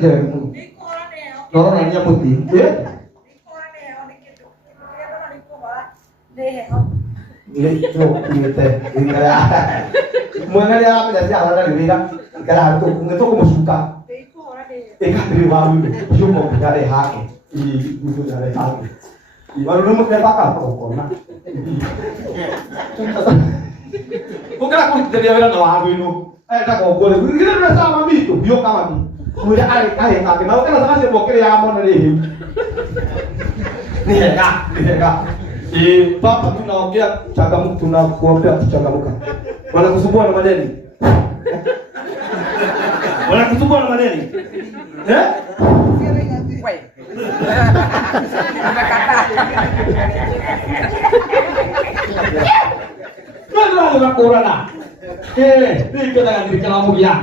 kile. Nó là một tí. Biết. Người teh, mengenai apa jadi awal dari bilang kalau itu kamu suka. Ikan dari baru, cuma dari haki, itu dari haki. Baru nemu dari bakal pokoknya. Bukan aku jadi orang baru itu. Tak kau boleh. Kita sudah sama itu, biok kami. Kemudian ayah haki. Mau kan sama si bokir yang mau dari. Nih kak. Papa tunaongea changamoto, tunakuombea changamoto. Wanakusumbua na madeni. Wanakusumbua na madeni. Wewe. Unakataa. Ndio unakorana. Hii kita nikalamu ya.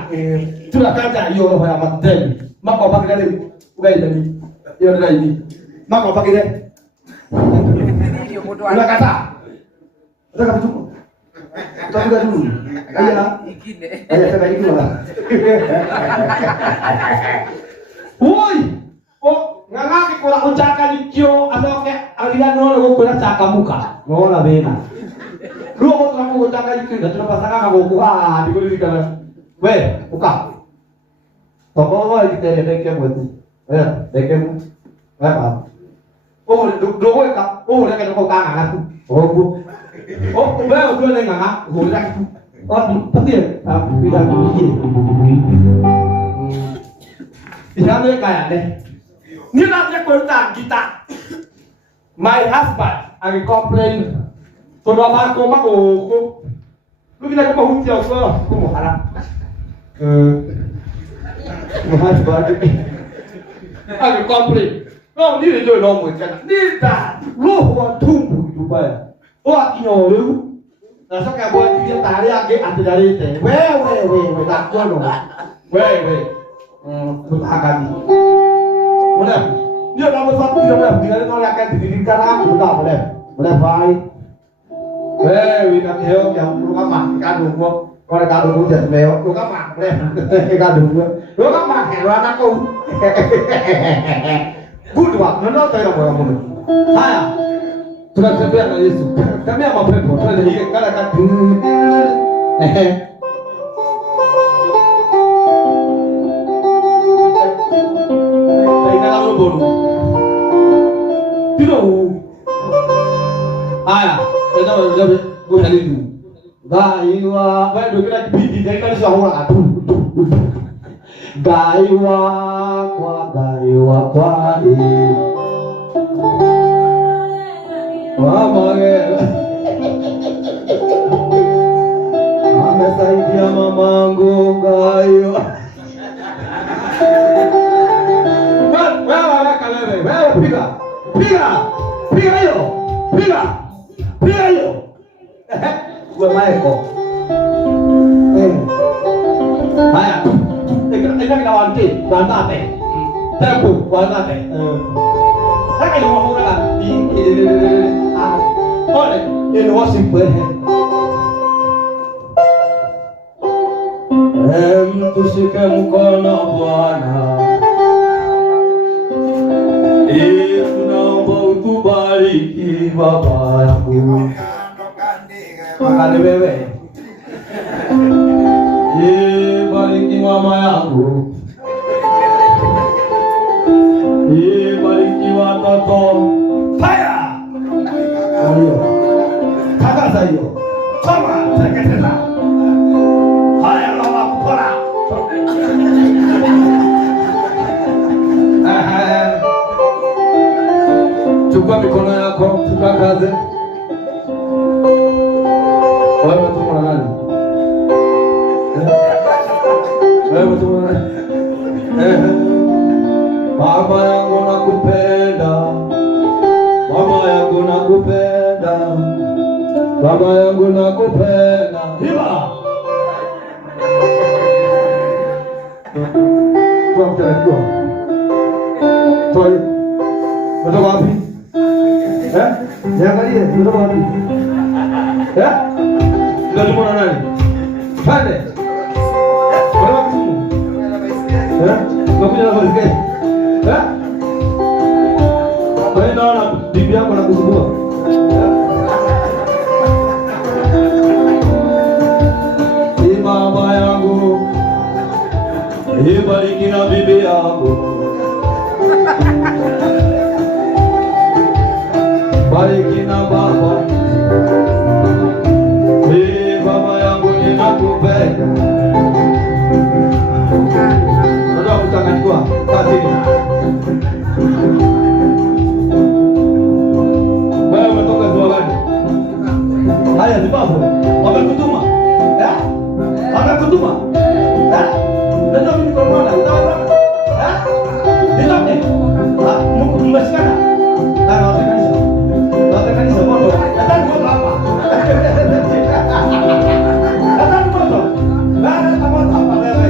Tunakata hiyo roho ya madeni. Mako pakile ugaida ni. Hiyo ndio ni. Mako pakile. Unakataa? Unataka kutubu? Utakuja dulu. Aya. Aya sasa hivi wala. Woi. Oh, ngangaki kula ucaka nikyo anoke alilano lo kula chaka muka. Ngona bena. Luego tunapo ucaka nikyo ndio tunapasaka ngoku dikulika. We, uka. Toko wa ikitereke mwezi. Deke mu. Apa? Oh, dogo ka. Oh, leka dogo ka nganga. Oh, wewe ukiwa na nganga, ngoja tu. Patie, bila kuingia. Isame kaya ne. Nina kwa kita. My husband, I complain. Tono ba ko mako. Lugina ko hutia ko mo hara. My husband. I complain. No, ni le lo mo kana. Ni ta lo ho tumbu Dubai. O akinyo lu. Na saka bo dia tari age atidari te. We ta ko no. We. Akani. Boleh. Dia nama satu dia boleh. Dia no akan didirikan aku tak boleh. Boleh baik. We nak heo yang lu kan kan gua. Kalau kado gua jadi leo, lu kan mak boleh. Kado gua. Lu kan mak lu anakku. Good work, no tayo mo mo. Haya. Tunatembea na Yesu. Kama mapepo, tunatembea kala kati. Taina la boru. Tino. Haya, ndio go halidu. Gaiwa, bado kila kipindi ndio kanisa huwa atu. Gaiwa kwa Wamage amesaidia mamangu Gaiwa. Wewe piga hiyo. Wewe maeko. Haya. Eka kita wanti, wantate. Tempo, wantate. Saka ni mo na di ole, ini wasi pehe. Tushike mkono Bwana. Tunaomba utubariki Baba yangu. Makane wewe. Bariki mama yangu. Bariki watoto. Fire! Ayo. Kagaza hiyo. Choma, teketeza. Haya roho kupora. Chukua mikono yako, tukakaze. Wewe tu nani? Wewe tu nani? Baba yangu nakupenda. Mama yangu nakupenda. Baba yangu nakupenda. Hiba. Kwa mtandao. Toi. Mtoka wapi? Niangalie, mtoka wapi? Ndio tumeona nani? Pande. Kwa wapi? bila kusikia. Wewe naona bibi yako anakusumbua. Mama yangu, ibariki na bibi yangu. Bariki na baba. Baba yangu ninakupenda. Ndio kutanganikwa kazini. Wewe umetoka ziwa gani? Haya Zimbabwe. Wamekutuma? Wamekutuma? Ndio mimi niko mbona? Utaona? Ndio mmeshikana. Na watekanisa moto. Nataka moto hapa. Nataka moto. Nataka moto hapa wewe.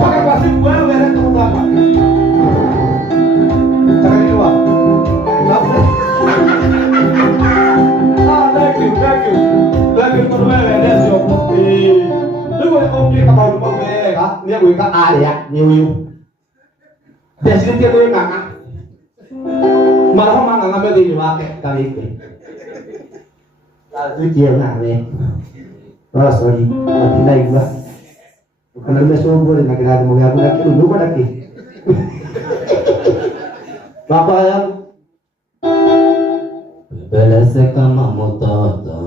Paka kwa siku wewe leta moto hapa. Takaniwa. Thank you for wewe leo sio popi. Ndio ni kama unapoweka ni kuweka area ni huyu. Desini ndio kuweka malah mana ngambil di pakai kali itu. Lalu dia ngambil. Oh sorry, tidak juga. Bukan lebih sombong nak kira mau aku lagi dulu pada lagi. Bapak yang belas kama mototo.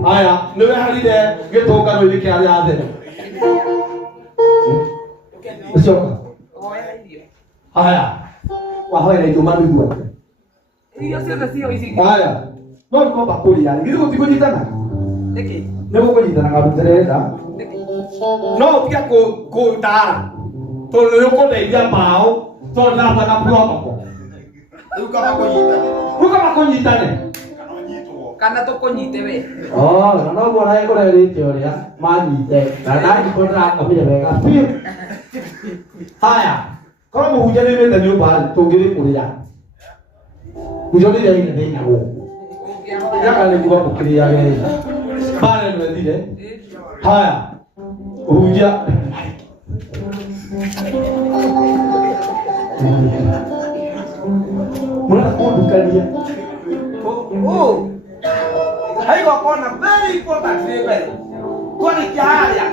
Aya, ndio hali de getoka no ilike ali ade. Usioka. Aya. Wahoi na itumani dua. Hiyo sio hizi. Aya. Ndio kwa bakuli yani. Ndio kujitana. Deki. Ndio kujitana kabutereza. Deki. No pia ko tara. To yoko de dia pao, to na bana propa ko. Uka makonyitane. Kana to konyite we. Oh, kana bora iko le teori ya. Manyite. Kana iko na kabisa wega. Haya. Kama hujani mimi ndio bali tongere kulia. Ujoni ile ile ndio ngo. Ya kale kwa kulia yale. Bale ndio ile. Haya. Huja. Mwana kudukalia. Oh. Hayo kona very important level. Kwani kiaya.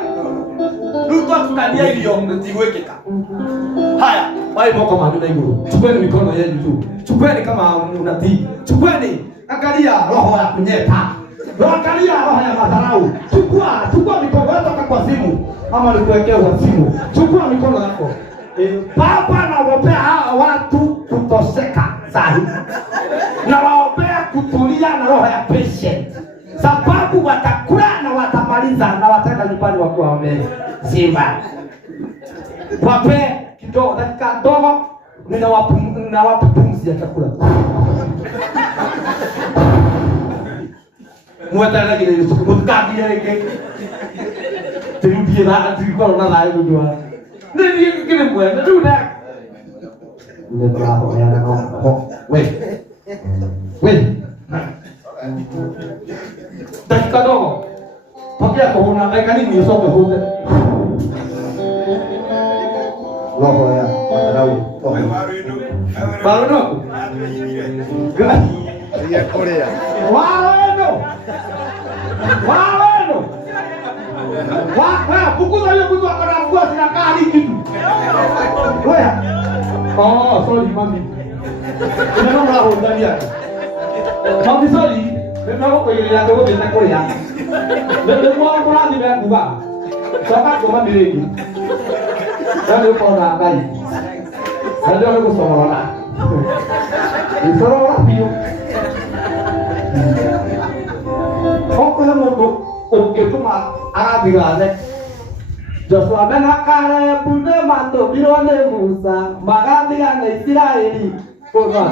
Ndio tukalia hiyo mtiwekeka. Haya, wao mko mahali na iguru. Chukweni mikono yenu tu. Chukweni kama unatii. Chukweni angalia roho ya kunyeta. Angalia roho ya madharau. Chukua mikono yako kwa simu ama nikuwekea kwa simu. Chukua mikono yako. Baba nawaombea hawa watu kutoseka sahi. Na waombea kutulia na roho ya patience. Sababu watakula na watamaliza na wataenda nyumbani wakiwa wameshiba. Wape kidogo dakika ndogo ninawapa pumzi ya chakula. Mwataka kile mtukadi yake. Turudie na tulikuwa na live ndio. Ndio kile bwana ndio na. Ndio bravo ya na. Wewe. Dakika ndogo. Pokea kwa una dakika nini usome huko. Roho ya madharau. Baruno. Ya Korea. Waweno. Bukuza hiyo mtu akanafua zinakaa hii kitu. Wewe. Oh, sorry mami. Unaona roho ndani yake. Mami sorry. Ndio kwa ile ndio ndio kwa ya. Ndio kwa ni ndio kwa. Sasa kwa miliki. Ndio kwa na kai. Ndio kwa soma. Isoro pio. Okola mo oketuma arabigale. Joshua benakare punde mato birone Musa magadi ya Israeli. Koga.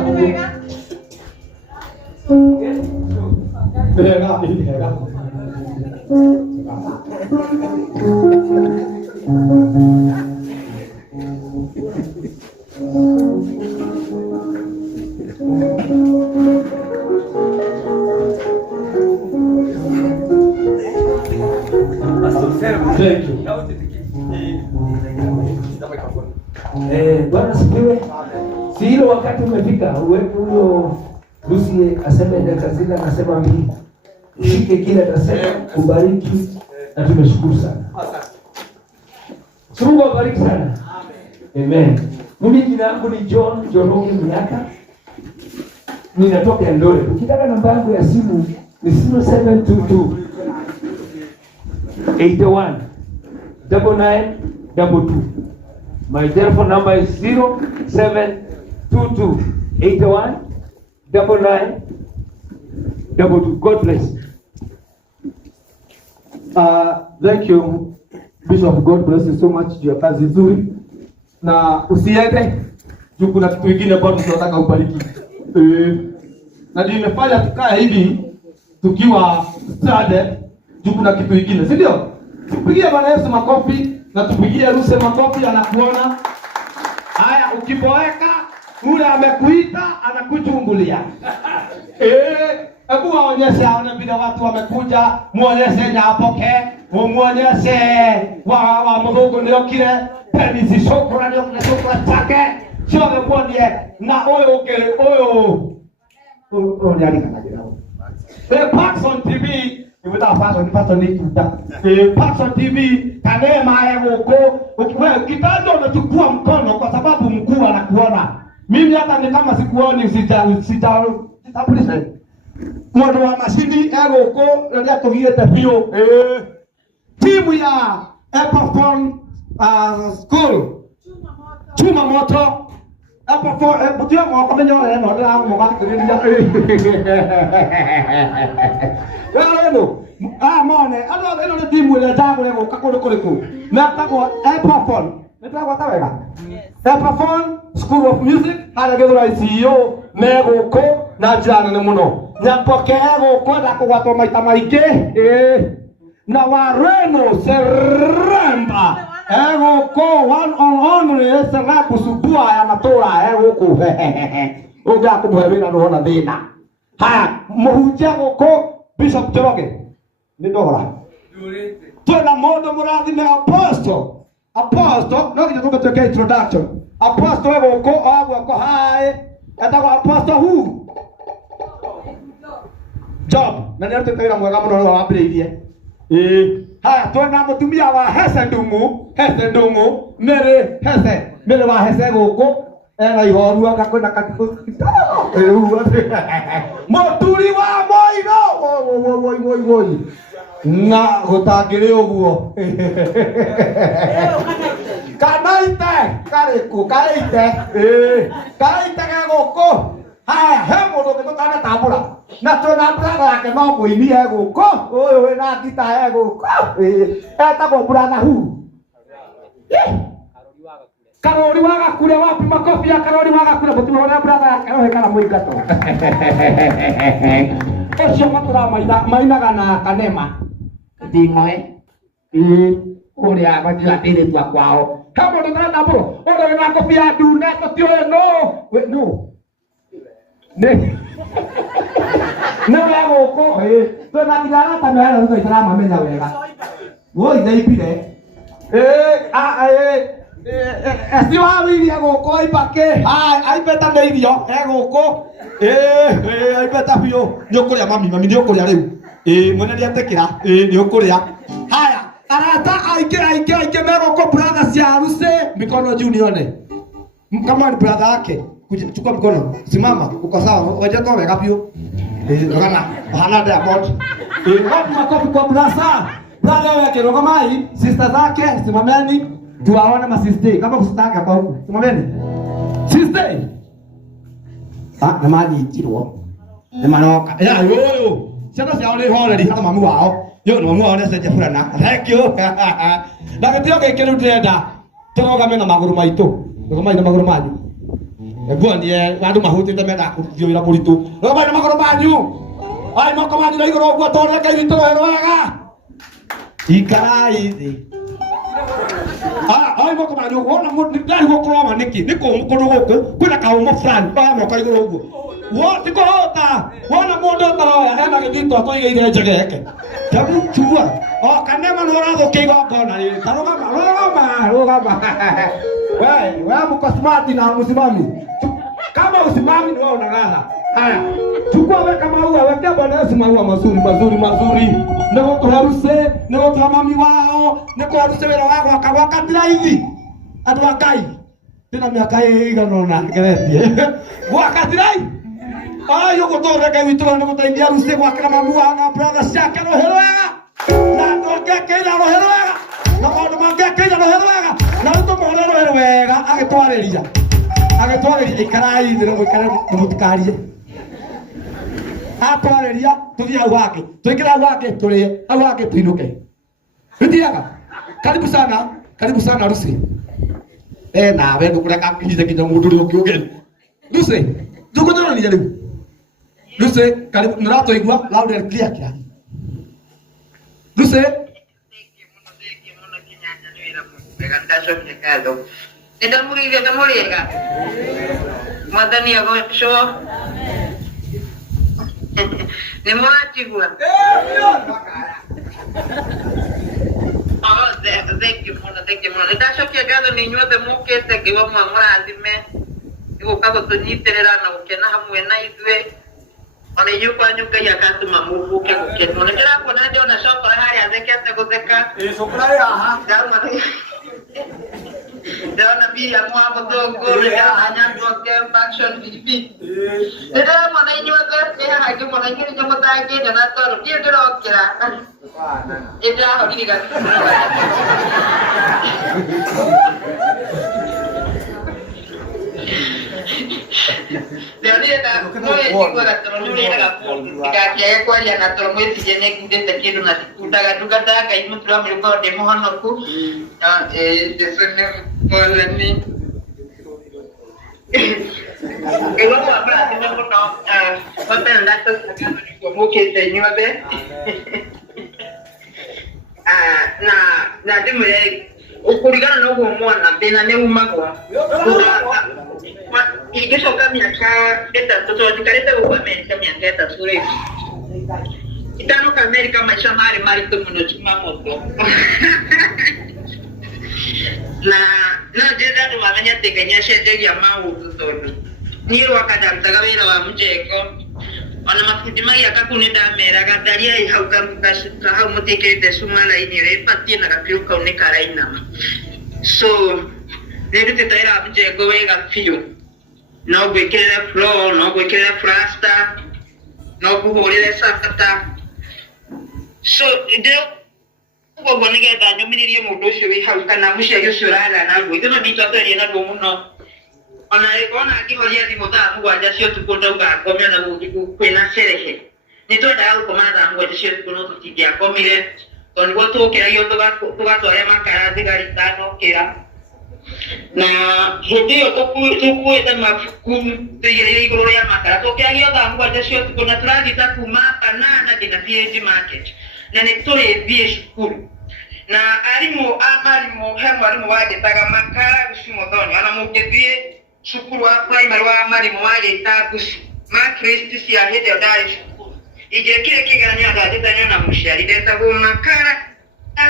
Bega bega. Thank you. Bwana sifiwe. Si hilo wakati umefika uwepo huyo Lucy aseme dakika zile anasema mimi shike kile atasema kubariki na tumeshukuru sana. Mungu awabariki sana. Amen. Mimi jina langu ni John Joroge Miaka. Ninatoka Eldoret. Ukitaka namba yangu ya simu ni 0722 81 9922. My telephone number is 0722 81 9922. God bless. Thank you Bishop, God bless you so much. Your kazi nzuri. Na usiende juu kuna kitu kingine bado tunataka ubariki. Na ndio nimefanya tukae hivi tukiwa stranded juu kuna kitu kingine, si ndio? Tupigie Bwana Yesu makofi na tupigie Lucy makofi, anakuona. Haya, ukiboeka ule amekuita anakuchungulia. Hebu waonyeshe aone vile watu wamekuja, muonyeshe nyapoke, muonyeshe wa mdogo ndio kile penisi sokora ndio kile sokora chake. Sio ngepondie na oyo nyarika na jirao. Paxson TV Iwita Paxson ni tuta. Paxson TV kanema yako wewe kitajo unachukua mkono kwa sababu mkuu anakuona. Mimi hata ni kama sikuoni sitapulisha. Mwana wa mashini yako ndio tugie tafio. Timu ya Epafon school chuma moto apa for butia mo ko menyo le no da mo ka kiri ya no mone alo timu le ta ko le ka ko na ta ko Epafon ta ko ta wega Epafon School of Music ala ge ro CEO nego ko na jana ne muno nyapoke ego ko da ko wato mai tamaike na wareno seramba ego ko one ese rapu subua ya matora ego ko oga ko bwera no na dina ha muhujia ko Bishop Joroge ni dora tuna modo muradi me apostle no kitu tumetokea introduction apostle ego ko abu ko hai atakuwa apostle who job na ndio tukaira mwega muno wa abirie haya tuna mutumia wa Hese ndungu mere wa Hese goko era ihoru akakwenda katika moturi wa moiro na gutangire uguo kanaite goko haya hemo ndo tutana tabura na tuna brother yake no muimie guko oyo we na gita guko eta go brother hu Karori waga kule wapi makofi ya Karori waga kule butuona brother yake no hekana muingato osho matura maina kana kanema ndingoe kule abajira ile tu kwao kama ndo tana tabura ndo na makofi ya duna tio no no hago ko to na kilala tamara ndo itara mamenya wega woi daipire si wa wili hago ko ipake ai beta ndeithio hago ko ai beta bio nyokuria mami nyokuria riu mwene ni atekira nyokuria haya arata aike mego ko brother cia Lucy mikono junior ne kama ni brother yake chukua mkono. Simama, uko sawa. Waje kwa weka pio. Ngana, hana Diamond. Wapi makofi kwa brasa? Brother wake Rogomai, sister zake, simameni. Tuwaone masiste. Kama kusitaka kwa huko. Simameni. Sister. Na maji itiro. Ni manoka. Ya yo. Sasa siaone hole di hata mamu wao. Yo no mamu wao nese jefurana. Thank you. Ndagĩtio gĩkĩ rĩu ndĩrenda tũrũgame na magũrũ maitũ. Rũgamai na magũrũ manyu. Nguonie andũ mahutĩte menda kũrutithio wĩra mũritũ. Rũgamai na magũrũ manyu. Ai moko manyu na igũrũ ũguo tondũ Ngai witũ nĩ wega. Ikarai thĩ. Ai moko manyu wona mũndũ ndari gũkorwo nĩkĩ? Nĩ kũndũ gũkũ kwĩna kaũmũ fulani. Ba moko igũrũ ũguo. Wote kohota. Wona mũndũ taroya hena gĩthito tũigĩire njegeke. Tabu chua. Kanema norago kigongona rĩrĩ. Rũgama. Wewe mko smart na msimami. Kama usimami ni wewe unagadha. Haya. Chukua weka maua, weka Bwana Yesu maua mazuri. Ndio kuharuse, ndio kwa mami wao, ndio kuharuse wale wako wakatira hivi. Atu wakai. Tena miaka iganona ngeretie. Wakatira hivi. Yuko tore Ngai witũ nĩ gũteithia ruse gwakĩra mamu wao na brothers ciake rohero wega. Na ndũngĩkĩra rohero wega. Na maũndũ mangĩkĩra rohero wega. Na tũmũhũre rohero wega agĩtwarĩria ikarai thĩ na mũikare mũtikarie. Atwarĩria tũthiĩ hau hake. Tũingĩra hau hake tũrĩe. Hau hake tũinũke. Nĩthiaga. Karibu sana Rusi. Nawe ndũkũreka nginya mũndũ ũrĩa ũngĩ ũgeni. Rusi, tũkũtũrania rĩu. Lucy, karibu nĩratũigua loud and clear kĩa. Lucy, nĩndamũgeithia ndamũrĩega. Mwathani agocwo. Nĩmwatigua. Thank you mũno. Nĩndacokia ngatho nĩ inyuothe mũkĩte ngĩgwa mũrathime. Nĩgũka gũtũnyitĩrĩra na gũkena hamwe na ithuĩ. Ona inyuĩ kwanyu Ngai akatũma mũhuke gũkenwo. Nĩndĩrakuona ndĩona cokora harĩa thekete gũtheka. Cokora ĩ haha. Ndĩrona Miriam wa Mũthũngũ, ndĩrona Nyandoke Faction TV. Ndĩramona inyuothe nĩ haha ngĩmona inyuĩ nĩ mũtangĩnda na tondũ ndiĩ ndĩrokĩra. Nĩndĩrahorire gatũkũrũ. Leo nĩenda mũrĩnjigua gatoro nĩũrĩraga ndikakĩage kwaria na toro mwĩcirie nĩngundĩte kĩndũ na ndikundaga ndungata Ngai mũtũramĩrĩko ndĩ mũhonoku. Jesũ nĩ mwathani. Ĩgũa mwambarathime mũno. Wambere ndacokia nĩguo mũkĩte inyuothe. Na ndĩmwĩre kũringana na ũguo mwana thĩna nĩ umagwo. Ingĩcoka mĩaka ĩtatũ tondũ ndikarĩte gũkũ Amerika mĩaka ĩtatũ rĩu. Itanoka Amerika maica marĩ maritũ mũno chuma moto. Na no njĩre andũ mamenye atĩ Ngai nĩacenjagia maũndũ tondũ niĩ rwaka ndarutaga wĩra wa mũjengo. Ona mabundi magĩaka kũu nĩndameraga thariai hau gacuka hau mũtikĩrĩte cuma raini ĩrĩa ĩbatiĩ na gabiũ kau nĩ karainama. So nĩndutĩte wĩra wa mũjengo wega biũ. No gwĩkĩrĩre floor, no gwĩkĩrĩre plaster, no kũhũrĩre safata. So ũguo nĩgetha nyũmĩrĩrie mũndũ ũcio wĩ hau kana mũciari ũcio ũrara naguo. Ithuĩ no nĩtwatũrĩrie naguo mũno. Ona ona ngĩhoria thimũ thaa mũgwanja cia ũtukũ ndauga ngome na kwĩna sherehe. Nĩtwendaga gũkoma thaa mũgwanja cia ũtukũ no tũtingĩakomire. Tondũ nĩguo tũkĩragio tũgatware makara thigari itanokĩra. Na hĩndĩ ĩyo tũkuĩte mabuku tũigĩrĩire igũrũ rĩa makara tũkĩragio thaa mũgwanja cia ũtukũ na tũrathiĩ ta kuma Banana nginya PAG Market. Na nĩtũrĩthiĩ cukuru. Na arimũ he mwarimũ wandĩtaga Makara Guci Muthoni. Ona mũngĩthiĩ cukuru wa primary wa marimũ wagĩta Guci. Makrist cia hĩndĩ ĩyo ndarĩ cukuru. Ingĩkire kĩgeranio andũ andĩtania na mũciari ndetagwo Makara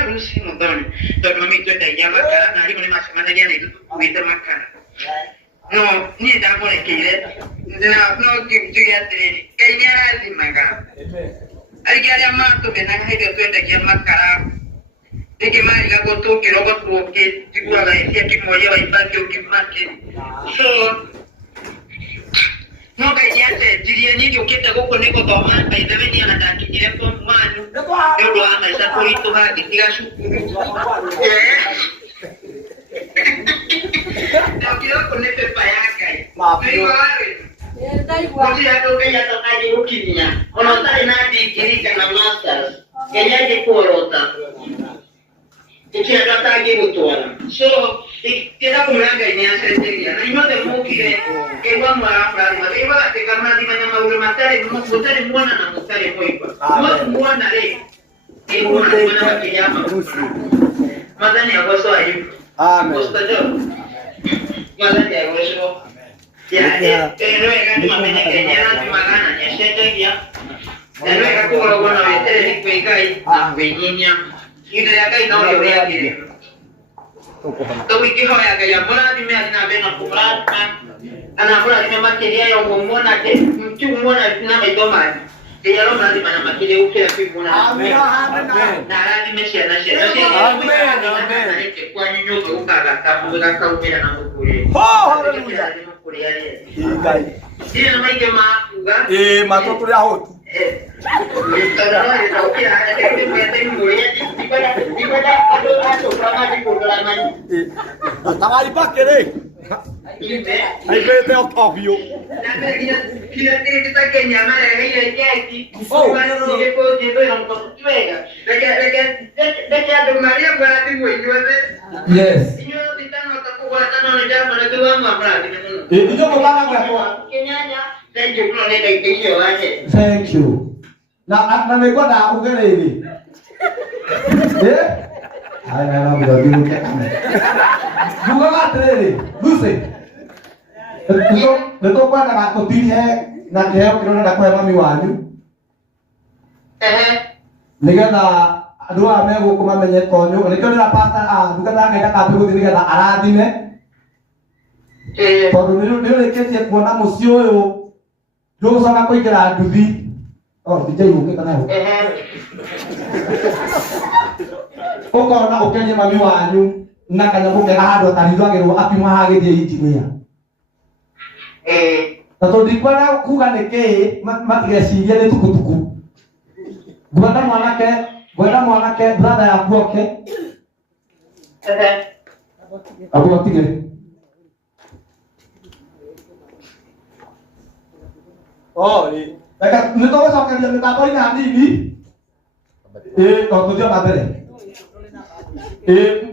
Guci Muthoni. Tondũ mami twendagia makara na arimũ nĩmacemanagia na ithuĩ tũkuĩte makara. No niĩ ndamũrekeire no njuge atĩrĩrĩ Ngai nĩarathimaga. Aingĩ arĩa matũmenaga hĩndĩ ĩyo twendagia makara rĩngĩ marigagwo tũkĩrogotwo ũkĩiguaga cia kĩmoria wa ibaki ũkĩmake. So no kaiyate jiria nyingi ukita guko niko thoma baithawe ni anatanginyire form 1 ndio amaisa kurito hadi tiga shukuru ndio kone pepa yake ndio Kuti yako kaya tokaji ukinya. Onotari nadi kirika na masters. Kaya je kuorota. Ikia katagi butuana. So, kira kumulanga ini aseteria. Na imote mukire kewa mara iwa te kama di mana maulu matari mutari muona na mutari moipa. Muona le. Kewa na mana kiyama. Madani agoso ayu. Amen. Ustajo. Madani agoso. Ya, pero kan mamanya kenyana di magana nyesete ya. Dan mereka ko kalau gua nawe tele ni kai na benyinya. Ida ya kai na yo ya kire. To wiki ho ya kai mona di me na be na kumrat kan. Ana mona di me materia yo mona ke mtu mona na me doma. Kaya lo mona di mana makile uke ya pimona. Amen. Amen. Na ra di me sia na sia. Amen. Amen. Ke kwa nyinyo ko ukaga ka buga ka upira na mukure. Hallelujah. Dia nama ke makuga. Matoto ya hotu. Kalau ada tahu ya, ada yang berarti mulai di pada ada sama di pengalaman. Tawari pakere. Ai bete o tokyo. Nanti kita kenyama lagi jadi. Oh, dia pun dia orang tujuega. Lagi ada Maria berarti gue juga. Yes. Ini kita nak kekuatan orang mana tu apa berarti. Itu kemana berapa? Kenyanya. Thank you, kalau ni dah tinggal aja. Thank you. Na mekuwa na ugere hivi. Haya na ndio ndio. Buka matrele. Buse. Ndio kwa na kotini na leo kile na kwa mami wanyu. Nika na adua amego kuma menye konyo. Nika na pasta buka na ngeka kapu nika na aradime. Kwa ndio lekete kuona musio yo. Ndio sana kwa ikira dubi. Oh, DJ mungkin kana. Oko na okenye mami wanyu na kana ko kera hado tani do agero api mahage die itimia. Tato dikwana kuga neke matige siria ne tukutuku. Bwana mwanake brother ya kuoke. Abu tige. Oh, Dekat nito ko sa kanya nito ni handi ni. Kalau tu dia apa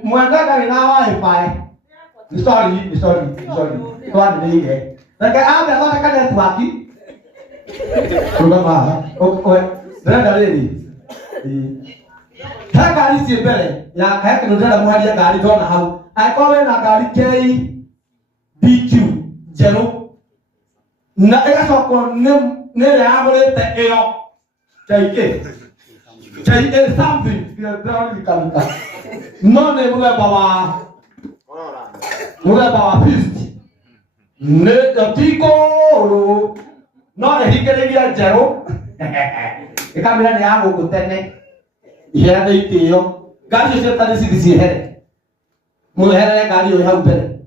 muda dari nawa ipai. Sorry. Tuan ni ke. Dekat apa kau kan dari tuaki? Sudah mah. Dah dari ni. Dah kali siapa? Ya kayak kena dah muda dia kali tu nak hau. Aku nak kali kei BQ jero. Na eka sokor ne ya boleh teo cai something dia tahu di kantor no ne mulai bawa fist ne tiko no ne hikere dia jero eka bila ne aku kutene ya dei teo gari se tadi si here mulai hari gari yo hau pere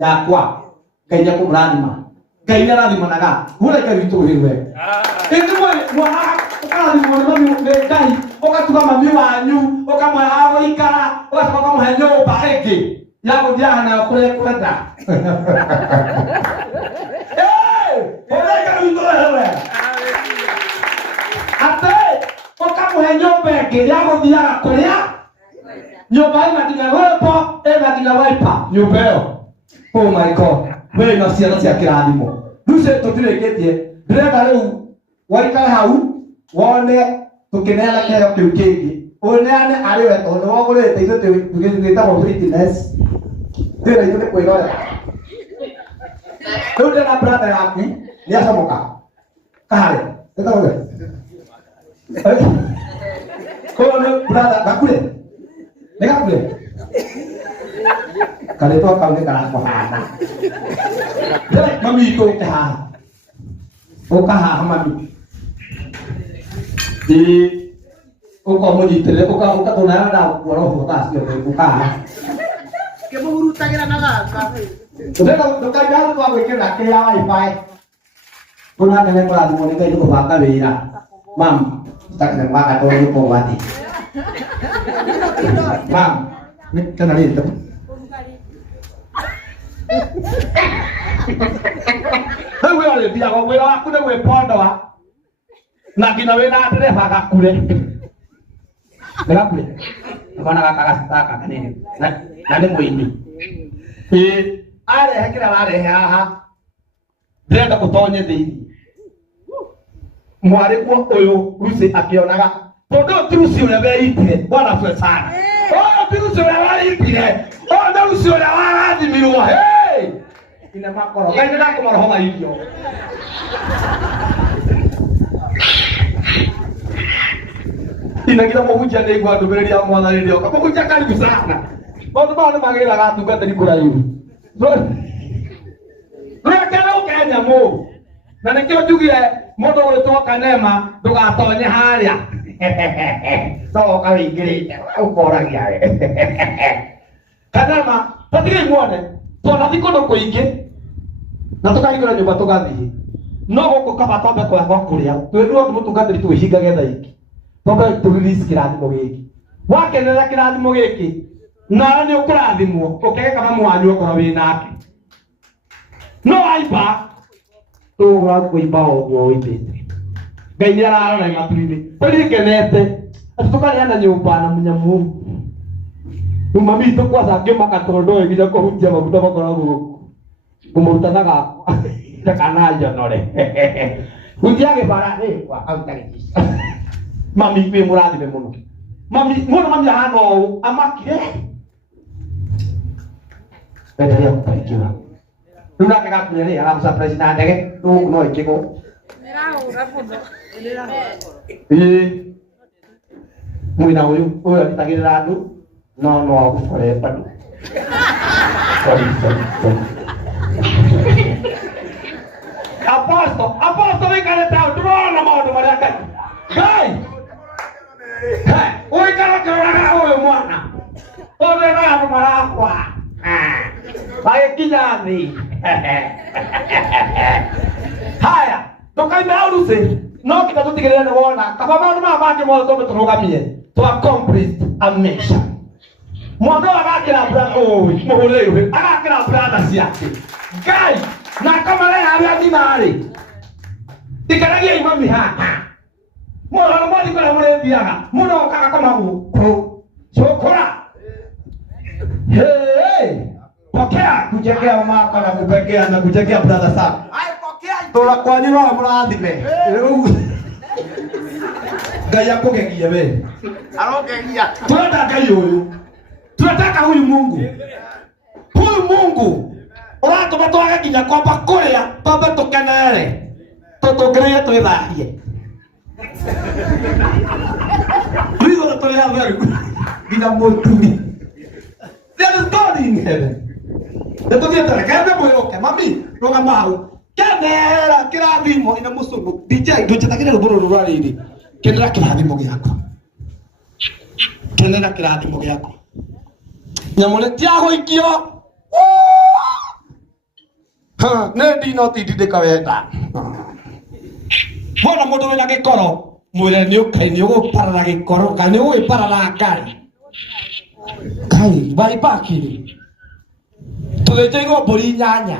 ya kwa kayaknya aku berani mah kayaknya lagi mana kan? Mulai kali itu hirwe. Itu mau kali mau mami ngekai. Oka tuka mami wanyu, oka mau hawa ikara, oka tuka mau hanyo baeke. Ya ko dia na kule da. Mulai kali itu hirwe. Ate, oka mau hanyo baeke, ya ko dia kule ya. Nyobai matinga wepo, matinga waipa, nyobeo. Oh my God. Wewe nasiana cia kiradimo duce tutireketie ndirenda riu waikare hau wone tukinela kero kiu kingi uneane ari we tondu wagurite ithu tugitagwo fitness ndira ithu kwirora riu ndina brother yaku ni acomoka kahare nditagwo kono brother gakure ni gakure kali tu kau ni kalah kohana. Jadi mami itu kah? Kah mami. Di kamu di tele, kamu tu naya dah walau hotas dia kah. Kamu urut lagi nak. Sudah kau dah tu aku kira kaya wifi. Kuna kene kula ngene iki kok bakal wira. Mam, tak nang maka to ni powati. Mam, nek kana itu. Hawe ale dia kok wira aku nek we pondo wa. Nak kina we na tere baka kule. Baka kule. Apa nak kakak ini? Nanti mau ini. Ada kira ada ya. Dia tak kutonya di. Mwari kwa oyo rusi akionaga. Todo trusi unabe ite. Bwana fwe sana. Oh trusi unabe ite. Oh trusi unabe di miruwa. Hey. Ina makoro. Kaini na kumara honga hivyo. Ina kita mau hujan deh gua dobeli dia mau lari dia. Kamu hujan kali bisa sana. Waktu mana manggil agak tugas tadi kurayu. Kalau kayaknya mau. Nanti kita juga motor itu kanema doa tonya hari ya. So kali gini, orang ya. Kanema, tapi kan mau deh. So nanti kau nak ikut. Nanti kau ikut aja batu ganti. No kau kapal tapi kau yang kuliah. Tuh dua batu ganti itu higa kita ikut. Toba tulis kirani mogeki. Wakenera kirani mogeki. Nani ukuradi mo. Okeke kama mwanyu ko binaki. No aipa. To wa ko ibao wo ibete. Gainera na matulini. Pali kenete. Atuka yana nyumba na munyamu. Umami to kwa sa ke makatondo ngida ko hujja mabuta bakora go. Kumuruta naga. Takana aja nore. Hujja ke para kwa autaki. Mami kwe muradi be mono. Mami hano amakire. Pede dia kupakiwa. Tuna kaka kunyari ala msa president deke tu no ikiko. Mera ora fondo. Muina uyu atakira adu. No aku kore padu. Sorry. Aposto me kare tau drono mau do maraka. Gai. Oi kara oi mwana. Ore na marakwa. Baik kijani. Haya, tokai meauru se. No kita tu tigere na wona. Kapa mama mama mo to betroga mie. To accomplish a mission. Mwana akakira brother oi, mohole akakira brother siake. Gai, na kama le habia dinari. Tikaragia imami hapa. Mwana mwadi kwa mwana biaga. Mwana kaka kama hu. Chokora. Hey! Pokea kujengea mama na kupekea na kujengea brother sana. Hai pokea. Tola kwa nini wa mradi be? Gaya kokengia be. Arokengia. Tunataka huyu. Tunataka huyu Mungu. Huyu Mungu. Orato batoaga kinya kwamba korea baba tokenere. Totogrea toibahie. Rigo toya veru. Gina motumi. There is God in heaven. Itu dia terkena boyoke, mami, roga mau. Kenera kiradimo ina musubu. DJ doja takira buru rwari ini. Kenera kiradimo yako. Kenera kiradimo yako. Nyamule tiago ikio. Ha, ne dino tidi de kaweta. Bona modo wena ke koro. Mwere ni ukai ni ugo para ke koro, kani ugo para la kari. Kai, vai pakiri. Tulete go bori nyanya.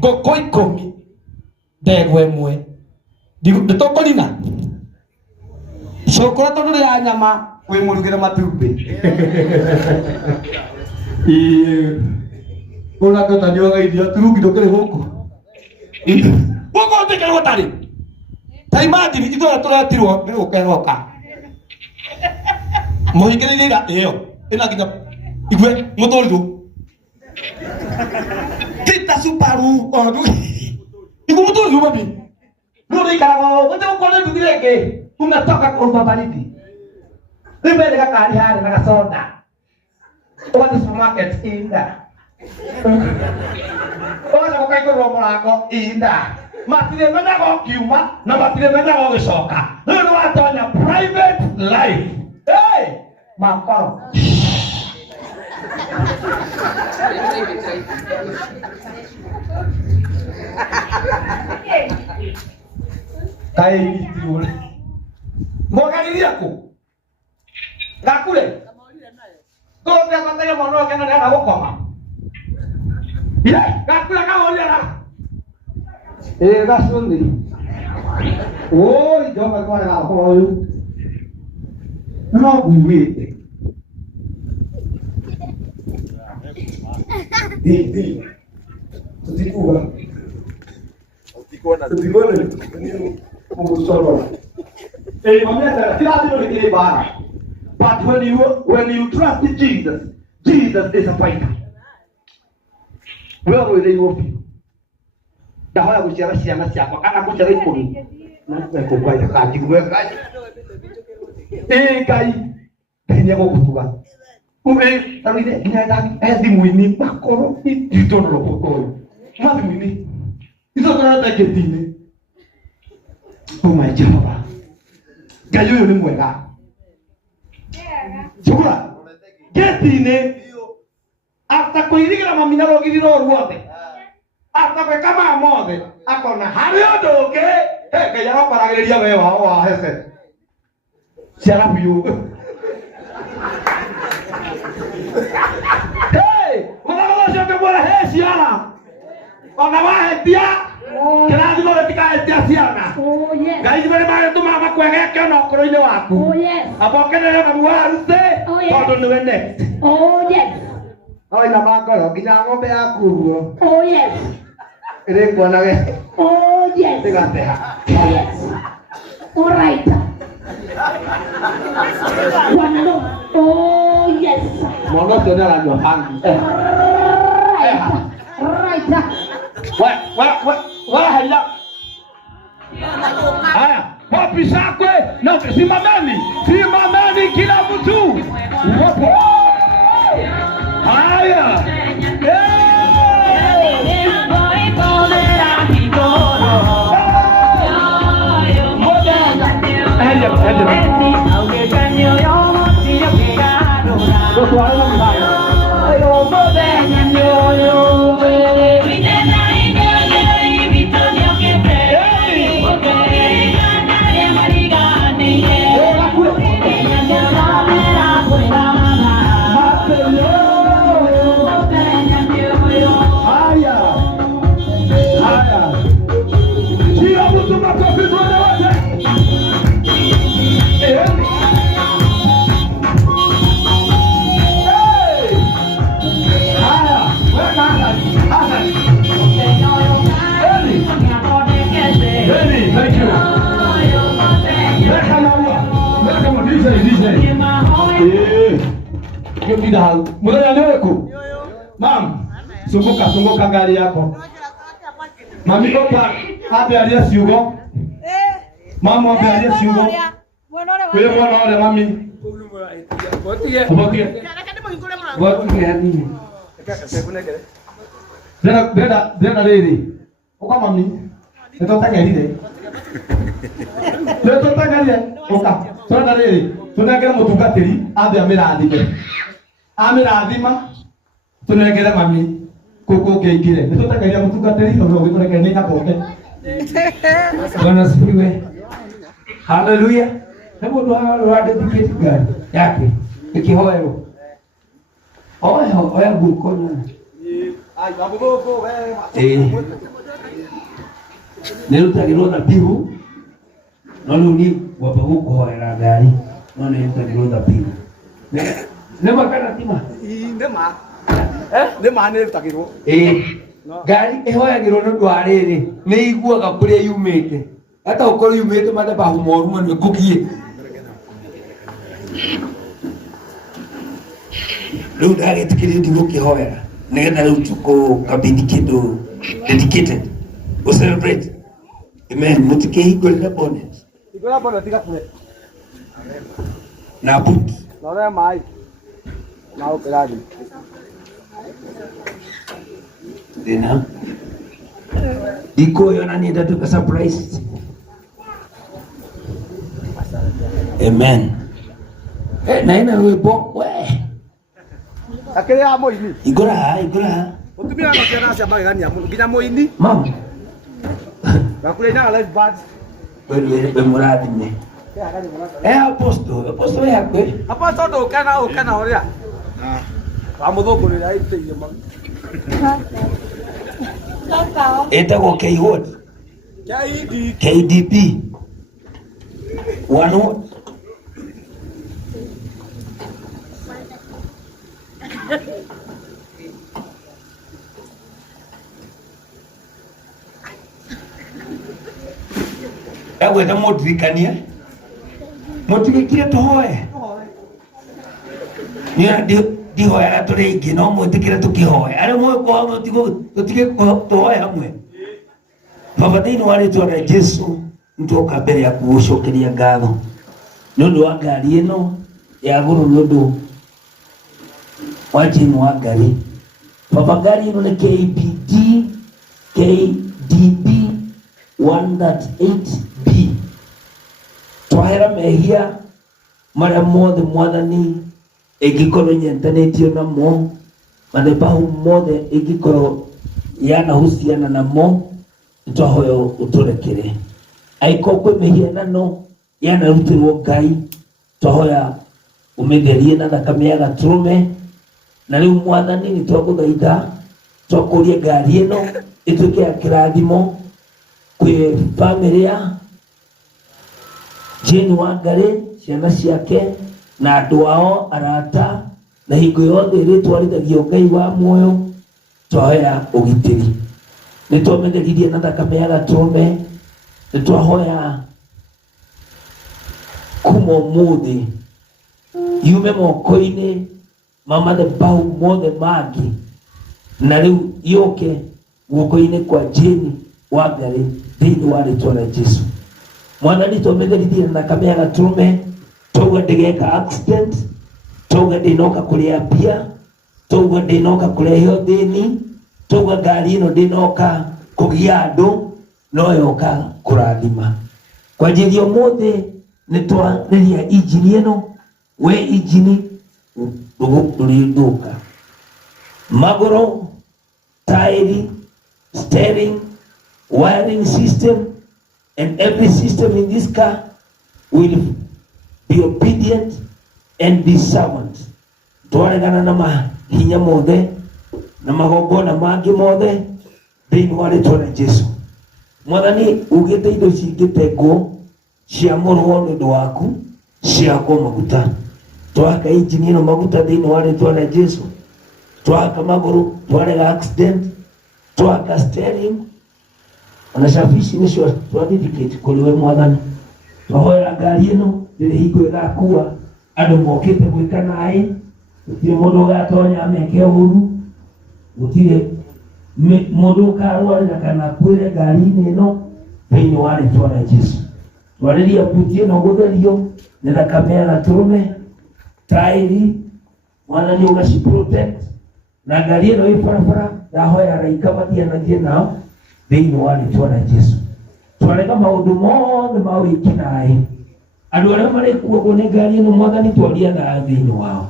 Go koi komi. Degwe mwe. Di toko lina. Sokora to ya nyama, we mulukira matube. Ona kata dia ga idia turu gido kere hoko. Woko te kere wotari. Taimadi itu atola tiru be okera oka. Mohikere dira eo. Ena kita igwe motoldo. Kita Subaru, ibu betul juga bi. Lu di kalau itu kalau itu direke, unga toka kurba baliti. Lebih dekat hari-hari nak soda. Orang di supermarket indah. Orang nak kayak kurma kok indah. Mati dia mana kok kiumat, nama dia mana kok soka. Lu atonya private life. Hey, makor. Kai kitu. Mwangalia yako. Ngakule. Tote akataya mwana kana na gukoma. Ngakule kaoria ra. Gasundi. Oi, joga kwa na kwa huyu. No buwete. Di. Tutikua. Tutikua ni kumsoro. Mamia kila ndio ni bana. But when you trust Jesus, Jesus is a fighter. Wewe ile yopi. Dawa kuchera siama siapa kana kuchera ikoni. Na kwa kaji wewe kaji. Kai. Tenia ko kutuka. Ume tamide ina di muini bakoro itono poko. Mami muini. Isso kana taketine. Oh my Jehovah. Gayo ni mwega. Chukula. Getine. Hasta kuirigira mamina rogiriro ruote. Hasta que kama mode akona hario doke. Que ya no parageria beba o hese. Shara piu. Hey, una cosa que buena es siana. Ona va etia. Kira digo de tika etia siana. Oh yes. Gai dire mare tu mama kwege ke no kro ile waku. Oh yes. Apo ke ne na muanze. Todo no next. Oh yes. Ai na makoro kinya ngombe yaku. Oh yes. Ere kuona ge. Oh yes. Tegateha. Oh yes. All right. Wanalo. Oh yes. Mono tena la Yohana. Right. Wa haya. Haya, wapi shakwe? Na simameni. Simameni kila mtu. Wapo. Haya. Mwana leko. Mam, sunguka gari yako. Mami kopa, abe alia siugo. Mama abe alia siugo. Wewe mwana ole mami. Botie. Botie yani. Dena lady. Oka mami. Eto tagarire. Leto tagarire. Oka. Tona lady. Tunagera mutungatiri abe amirathime. Amirathima tunegere mami koko keingire. Nitutakaria mutungatiri no gwitoreke ni kaboke. Bwana sifiwe. Hallelujah. Hebu tuanze tiketi gani yake ikihoero. Oya gukona. Ai babu wewe. Nilutagirwo na pihu. Nalo ni wababu kuhoera gari. None nilutagirwo na pihu. Nema kana tima. Nema. Nema ne takirwo. Gari ehoyagirwo no ndwariri ni iguaga kuria yumite. Hata ukoro yumite madaba humoru manu kukie. Riu ndagetikire ndigo kihoera. Nigetha riu tuko kabidi kindu dedicated. We celebrate. Amen. Mutikihingurira bonnet. Igora bonnet tigakure. Na boot. Nore mai. Now keradi. Dina. Diko yona ni datu ka surprise. Amen. Na ina we bo we. Akili ya moini. Igora. Utumia na kiana cia magani ya nginya moini. Mama. Bakule na live band. Wewe murathime. Apostle yakwe. Apostle ndo ukana oria. Amudhungurira iteire ma. Etagwo K-Word. KDP. One word. Ewe na motirikania. Motirikire tuhoe. Nia dihoya turi ingi no mwitikire tukihoe. Ari mwe kwa mutigo tutige tuhoe hamwe. Baba thini wa ritwa rĩa Jesu ntuoka mbere ya kugucokeria ngatho nĩ ũndũ wa ngari ĩno ya gũrũ nĩ ũndũ wa Jane Wangari. Baba ngari ĩno nĩ KDP 138B. Twahera mehia marĩa mothe Mwathani ĩngĩkorwo nyentanĩtio namo, madhabahu mothe ĩngĩkorwo yanahusiana namo, twahoya uturekere. Aiko kwe mihianano yanarutirwo Ngai, twahoya umetherie na thakame ya Gatũrũme. Na rĩu Mwathani nĩ twagũthaitha twakũria ngari ĩno ĩtuĩke ya kĩrathimo kwĩ bamĩrĩ ya Jane Wangari, ciana ciake na andũ ao arata na hingo yothe ĩrĩtwarithagio Ngai wa muoyo. Twahoya ũgitĩri, nĩ twametheririe na thakame ya Gatũrũme. Nĩ twahoya kuma ũmũthĩ yume moko-inĩ ma madhabahu mothe mangĩ, na rĩu yũke guoko-inĩ kwa Jane Wangari thĩinĩ wa rĩtwa rĩa Jesu. Mwathani twametheririe na thakame ya Gatũrũme. Twauga ndĩgeka accident, twauga ndĩnoka kũrĩa mbia, twauga ndĩnoka kũreheo thĩni, twauga ngari ĩno ndĩnoka kũgia andũ, no yoka kũrathima. Kwa njĩra ũmũthĩ nĩ twarĩria injini ĩno, we injini ndũrĩthũka. Magũrũ, taĩri, steering, wiring system and every system in this car will be obedient and be servant. Twaregana na mahinya mothe na magongona mangĩ mothe thĩinĩ wa rĩtwa rĩa Jesu. Mwathani ugĩte indo cingĩtengwo ciamũrwo nĩ ũndũ waku ciakwo maguta. Twaka injini ĩno maguta thĩinĩ wa rĩtwa rĩa Jesu. Twaka magũrũ, twarega accident, twaka steering, ona cabici nĩcio twathithicate kũrĩ we Mwathani. Twahoera ngari ĩno rĩrĩ hingo ĩgakua andũ mokĩte gwĩka naĩ, gũtirĩ mũndũ ũgatonya meke ũru, gũtirĩ mũndũ ũkarwarĩra kana kwĩre ngari-inĩ ĩno thĩinĩ wa rĩtwa rĩa Jesu. Twarĩria mbuti ĩno gũtherio nĩ thakame ya Gatũrũme, taĩri Mwathani ũgaci-protect, na ngari ĩno ĩ barabara ndahoya araika mathianagie nao thĩinĩ wa rĩtwa rĩa Jesu. Twarega maũndũ mothe ma wĩki naĩ, andũ arĩa marĩkuogwo nĩ ngari ĩno Mwathani twaria thayũ thĩinĩ wao.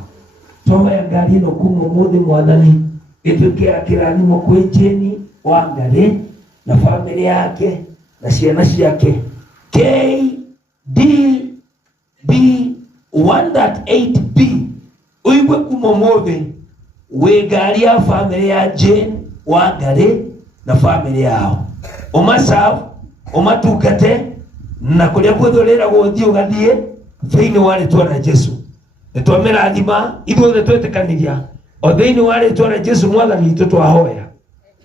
Twahoya ngari ĩno kuma ũmũthĩ Mwathani ĩtuĩke ya kĩrathimo kwĩ Jane Wangari na bamĩrĩ yake na ciana ciake. KDP 138B uigwe kuma ũmũthĩ wĩ ngari ya bamĩrĩ ya Jane Wangari na bamĩrĩ yao. Ũmacabu, ũmatungate na kũrĩa guothe ũrĩragwo ũthiĩ ũgathiĩ thĩinĩ wa rĩtwa rĩa Jesu. Nĩ twamĩrathima ithuothe twetĩkanĩria o thĩinĩ wa rĩtwa rĩa Jesu Mwathani witũ twahoya.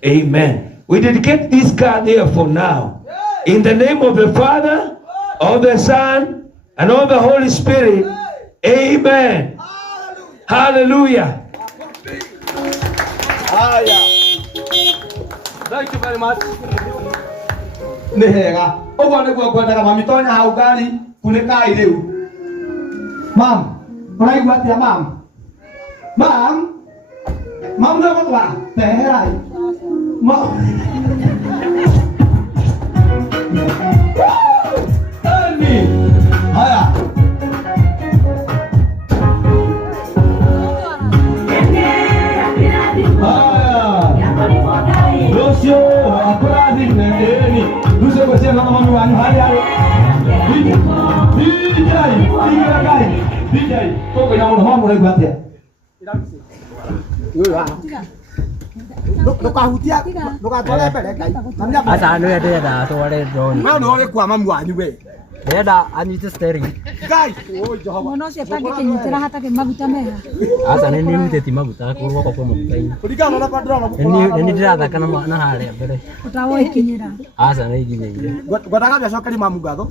Amen. We dedicate this car therefore now in the name of the Father, of the Son, and of the Holy Spirit. Amen. Hallelujah. Thank you very much. Nĩ hega. Ũguo nĩguo ngwendaga mami tonya hau ngari kunĩkai rĩu. Mam, ũraigua atĩa mam? Mam? Mam ndio gũtwara? Teherai. Haya. DJ, kau kena mau mulai buat ya. Ndukahutia ndukatware mbere Ngai namya Asa no yende da tware drone. ma no ri kwa mamu wanyu we Ndenda anyite steering. Ngai o Jehova Mwana ũcio atangĩkĩnyitĩra hatarĩ maguta mega. Asa nĩ nĩrutĩti maguta kurwo kwa maguta-inĩ. kuringana na padrona Nĩ ndĩrathaka na harĩa mbere. Ũtawoikinyĩra. Asa nĩ iginyĩire. ngwataga biacokeri mamu ngatho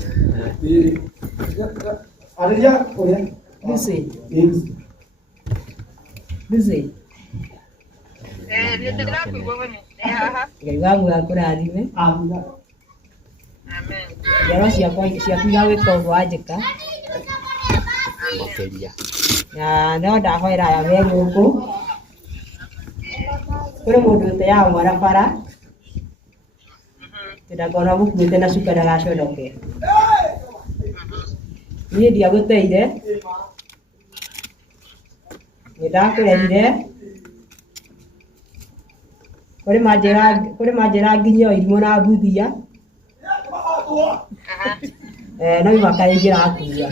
Arĩria ũrĩa. Lucy. Ngai waku akũrathime. Amina. Njiaro ciaku igawĩka ũguo wanjĩka. Makĩria. Na no ndahoera aya me gũkũ. Kũrĩ mũndũ ũteaga mwana bara. Ndakona mũkuĩte na cuka ndagaconoke. Niĩ ndiagũteire. Nĩndakũrehire. Kũrĩ manjĩra nginya irimũ na mbuthia. No imaka ingĩrakua.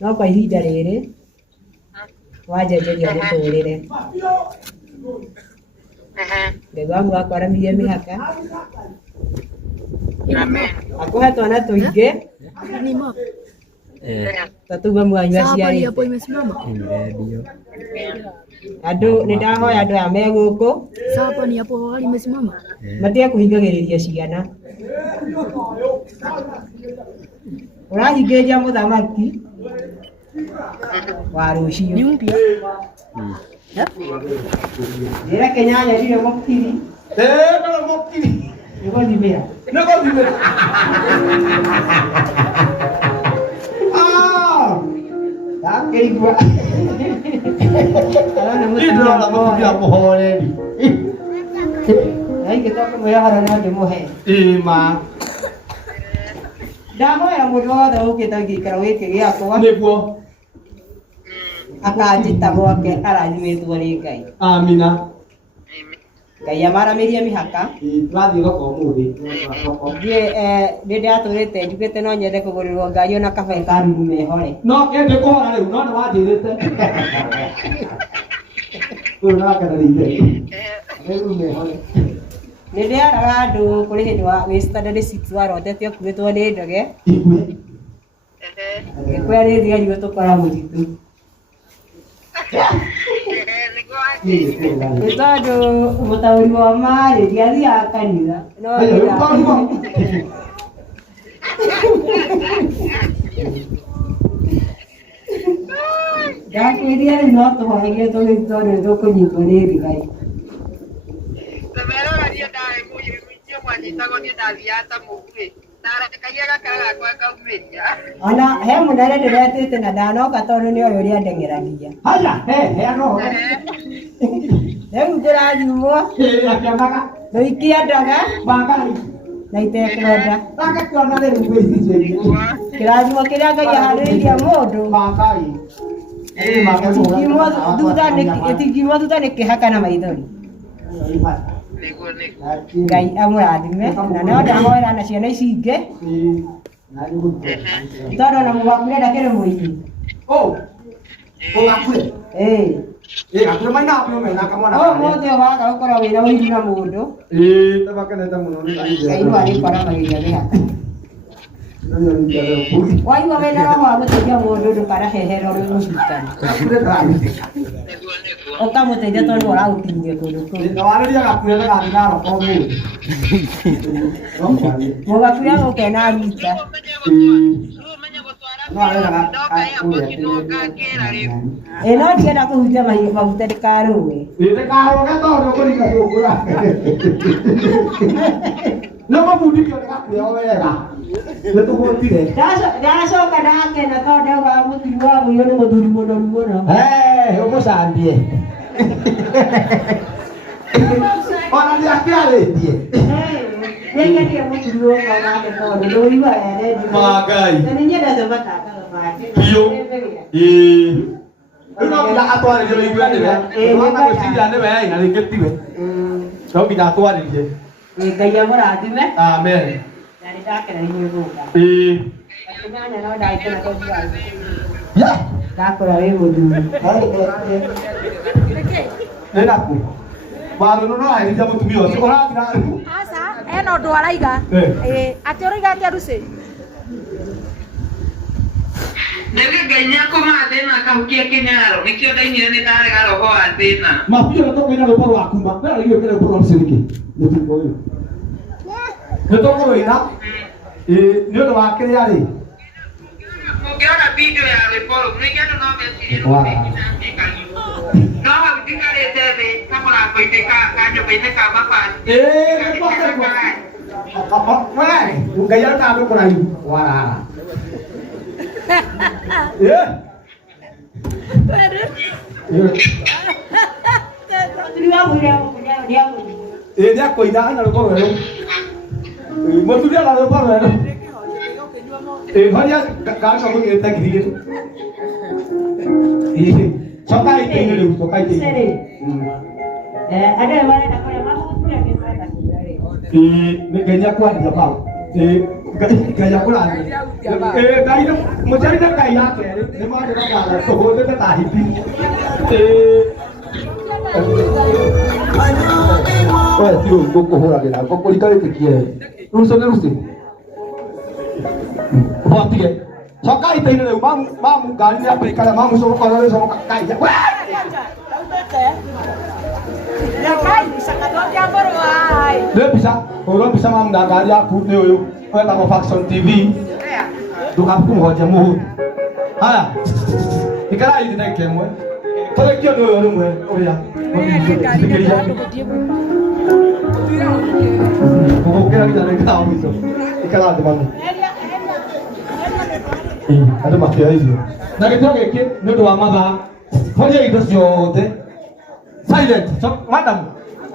No kwa ihinda rĩrĩ wanjenjeria mũtũrĩre. Ngai wangu akwaramirie mĩhaka. Akũhe twana tũingĩ. Tatuga mwanyu aciari. Andũ nĩndahoya andũ aya me gũkũ. Sawa ni hapo limesimama. Matige kũhingagĩrĩria ciana. Ũrahingĩria mũthamaki wa rũciũ. Ni mpya. Njĩra Kenyanya ndirĩ mũkiri. Ndio mokiri. Nĩgũthimĩra. Nĩgũthimĩra. Ndakĩigua. Ndĩrona mũtumia mũhoreri. Na ingĩtoka mwĩhara no ndĩmũhe. Ma. Ndahoya mũndũ wothe ũkĩte gĩikaro gĩkĩ gĩakwa Nĩguo. akanjĩta gwake arathimĩtwo nĩ Ngai. Amina. Ngai amaramĩrie mĩhaka. Tũrathiĩ thoko ũmũthĩ. Nĩ ndatũrĩte njugĩte no nyende kũgũrĩrwo ngari ona kabe kanunu mehore. No kende kũhora rĩu no nĩ wanjĩrĩte. Ũyũ nake ndarĩire. Rĩu mehore. Nĩ ndĩaraga andũ kũrĩ hĩndĩ wĩ standard 6 warotete ũkuĩtwo nĩ ndege. Igwe. Gĩkwea nĩ thigari gũtũkora mũtitũ. Nĩ tondũ mũtaũri wa marĩria athiaga kanitha. No ndakwĩria rĩu no tũhoyagie tũgĩtondũ tũkũnyitwo nĩ thigari. Ona he mũnene ndĩretĩte na ndanoka tondũ nĩ ũyũ ũrĩa ndeng'eragia. Haya, no. Rĩu ndĩrathimwo Akĩamaga. ndũikia ndaga Bangai. na itekwenda. Akakĩona rĩu gwĩciria. Kĩrathimo kĩrĩa Ngai aharĩrĩirie mũndũ Bangai. gĩtingimwo thutha nĩ kĩhaka na maithori. Ngai amũrathime na no ndahoera na ciana ici ingĩ tondũ ona mũgakure ndakĩrĩ mũini. Ũgakue. Gakure maina hapo mena kamwana. Ũmũthĩ waga gũkorwo wĩna ũiru na mũndũ. Tabakenete mũno nĩ Ngai no arĩkwaramagia mĩhaka. Waigua wĩna roho wa gũteithia mũndũ ndũkaraheherwo nĩ mũcukani. Ũkamũteithia tondũ ũragũkinyia kũndũ kũu. Na warĩria gakure na gathi na roko mũndũ. Mũgakure gũkena rita. No ndienda kũhutia maguta ndĩkarũe. Ndĩkarũge tondũ kũringa cũngũra. Nĩ mũbundithio nĩ gakure o wega. Nĩtũgũtire. Ndacoka ndakena tondũ ndaugaga mũturi wa mũiyo nĩ mũthuri mũnoru mũno. Ũmũcambie. Ona nĩakĩarĩtie. Nĩngetie mũturi ũka nake tondũ ndũigua erendi. Mangai. Na nĩ nyendete matangatho make. Biũ. Rĩu no nginya atwarĩrio iguanĩre. Twana gwĩciria nĩwe na rĩngĩ tiwe. No nginya atwarĩrie. Ngai amũrathime. Amen. Na nĩ ndakena inyuĩ gũka. Nyanya no dai kana to dia. Ya. Ta ko ra we mudu. Nĩ naku. Waru no ai nja mutumia ũcio ũrathiĩ. Asa, eno ndo araiga. Ati ũraiga atĩa Rusi? Nĩguo Ngai nĩakũmathĩna akahukia kĩnyaro nĩkĩo ndainire nĩ ndarega roho wa thĩna. Mapio na toko ina rũpa rwa kuma. Wĩra rĩgĩ ũkĩra rũpa rwa mciriki. Mũtumia ũyũ. Nĩ toko rũina. Nĩ ũndũ wa kĩrĩa rĩ. Ũngĩona video ya rwĩmbo rũu nĩngĩ andũ no mecirie no hau ndikarĩte thĩ kamũrango-inĩ ka nyũmba-inĩ ka mabati. Ngai arutaga andũ kũraihu. Warara. Nĩ akũina na rũpa rwerũ. Mũtumia na rũpa rwerũ. Horia kaka mũgĩte ngirigĩti. Coka ite-inĩ rĩu, coka ite-inĩ. Ada wale na kwa mafuta ya kifanya. Ngai nĩakũrathia Paul. Ngai akũrathia. Ngai mũciari na Ngai yake nĩ mandĩraga tũhũthĩte ta hiti. Oya tio ngũkũhũragĩra ngũkũrika wĩtĩkie. Rucio nĩ Rucio. Watige. Coka ite-inĩ rĩu mamu ngari nĩambĩrĩkaga mamu coka coka Ngai. Nĩ mbica, hũra mbica mamu na ngari yaku nĩ ũyũ. Wetagwo Faction TV. Ndũgakũmũhonja mũhũri. Haya. Ikarai thĩ ndagĩka ĩmwe. Tũrĩkie ũndũ ũyũ rĩmwe ũrĩa. Gũgũkĩra nginya ndagĩka ya mũico. Ikara thĩ mami. Andũ makĩoya irio. Na gĩtĩo gĩkĩ nĩ ũndũ wa mathaa. Horia indo ciothe. Silent. Madam,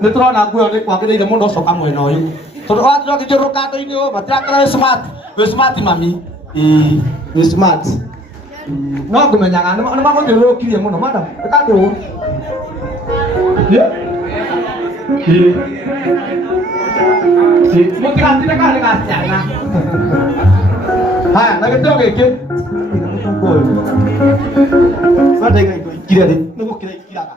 nĩ tũrona nguo nĩ kwagĩrĩire mũno coka mwena ũyũ. Tondũ wathiĩ ũkĩjũrũka andũ-inĩ ũũ matirakora wĩ smart. Wĩ smart mami. Wĩ smart. No ngũmenyaga nĩ magũthiũrũrũkirie mũno madam. Ĩka ndũ ũũ. Mũtigatinde kana nĩ gaciana. Haya, na gĩtĩo gĩkĩ. Nĩ gũkĩra ikire thĩ. Nĩ gũkĩra ikiraga.